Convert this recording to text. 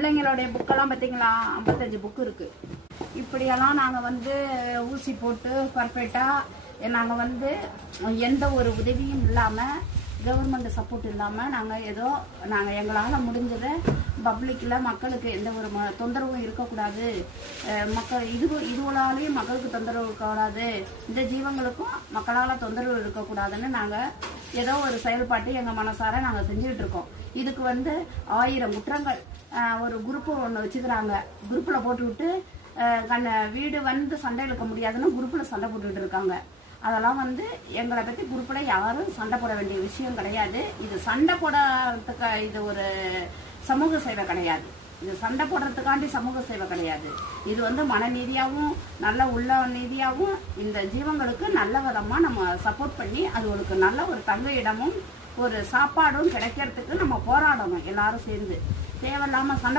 பிள்ளைங்களுடைய புக்கெல்லாம் பார்த்தீங்களா, 55 புக்கு இருக்கு. இப்படியெல்லாம் நாங்கள் வந்து ஊசி போட்டு பர்ஃபெக்டாக நாங்கள் வந்து எந்த ஒரு உதவியும் இல்லாமல், கவர்மெண்ட் சப்போர்ட் இல்லாமல் நாங்கள் எங்களால் முடிஞ்சதை பப்ளிக்கில் மக்களுக்கு எந்த ஒரு தொந்தரவும் இருக்கக்கூடாது, இதுவளாலையும் மக்களுக்கு தொந்தரவு இருக்கக்கூடாது, இந்த ஜீவங்களுக்கும் மக்களால் தொந்தரவு இருக்கக்கூடாதுன்னு நாங்கள் ஏதோ ஒரு செயல்பாட்டு எங்கள் மனசார நாங்கள் செஞ்சுக்கிட்டு இருக்கோம். இதுக்கு வந்து 1000 குற்றங்கள் ஒரு குரூப்பு ஒன்று வச்சுக்கிறாங்க. குரூப்பில் போட்டுவிட்டு வீடு வந்து சண்டை இழுக்க முடியாதுன்னு குரூப்பில் சண்டை போட்டுக்கிட்டு இருக்காங்க. அதெல்லாம் வந்து எங்களை பற்றி குரூப்பில் யாரும் சண்டை போட வேண்டிய விஷயம் கிடையாது. இது சண்டை போடுறதுக்கு இது ஒரு சமூக சேவை கிடையாது. இது சண்டை போடுறதுக்காண்டி சமூக சேவை கிடையாது. இது வந்து மனநீதியாகவும் நல்ல உள்ள நீதியாகவும் இந்த ஜீவங்களுக்கு நல்ல விதமாக நம்ம சப்போர்ட் பண்ணி அதுகளுக்கு நல்ல ஒரு தங்க இடமும் ஒரு சாப்பாடும் கிடைக்கிறதுக்கு நம்ம போராடணும் எல்லாரும் சேர்ந்து. தேவையில்லாமல் சண்டை